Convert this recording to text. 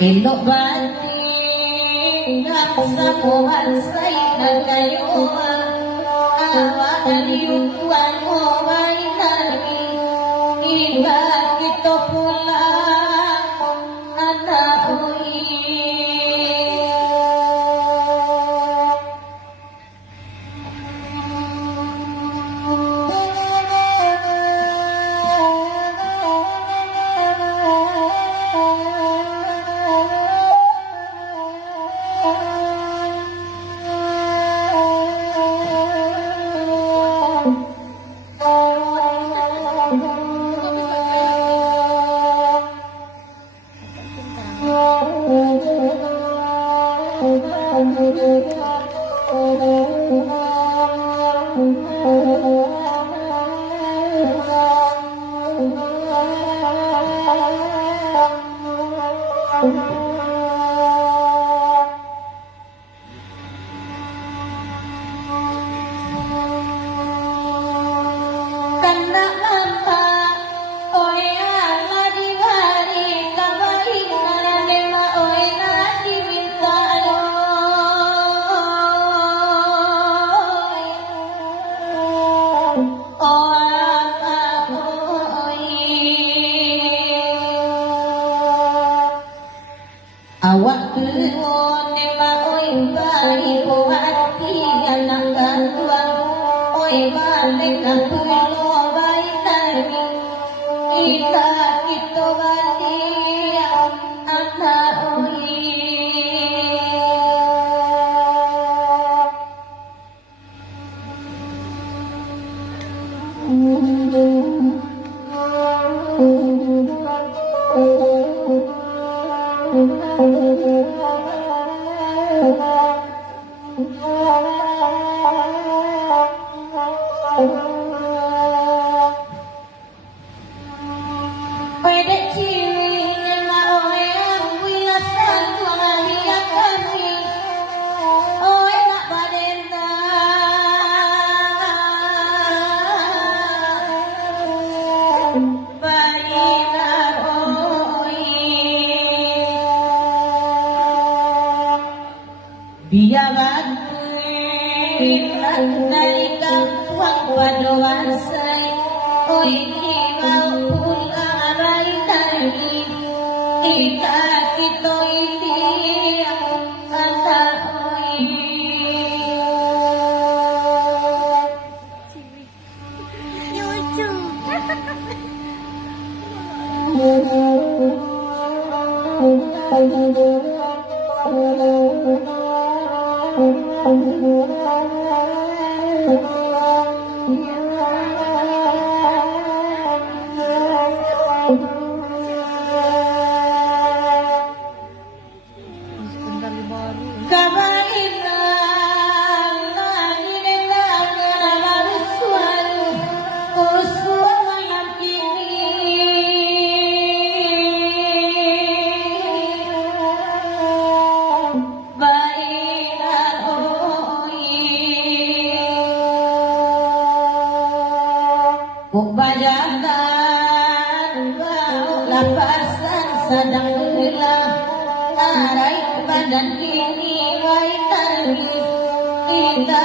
Indok batin samuhan say na kayo awa dari ukuan mo may nari iba kito pula anak awak keluar nema oi bayi hati anak gantuan oi balik aku lo bayi tadi kita kita bati anak oi biar dari kampung pada wasai oi mau pulang bayi tadi kita kita ini kata oi Bajakan bau lapasan sedang hilang arai badan kini wai tari kita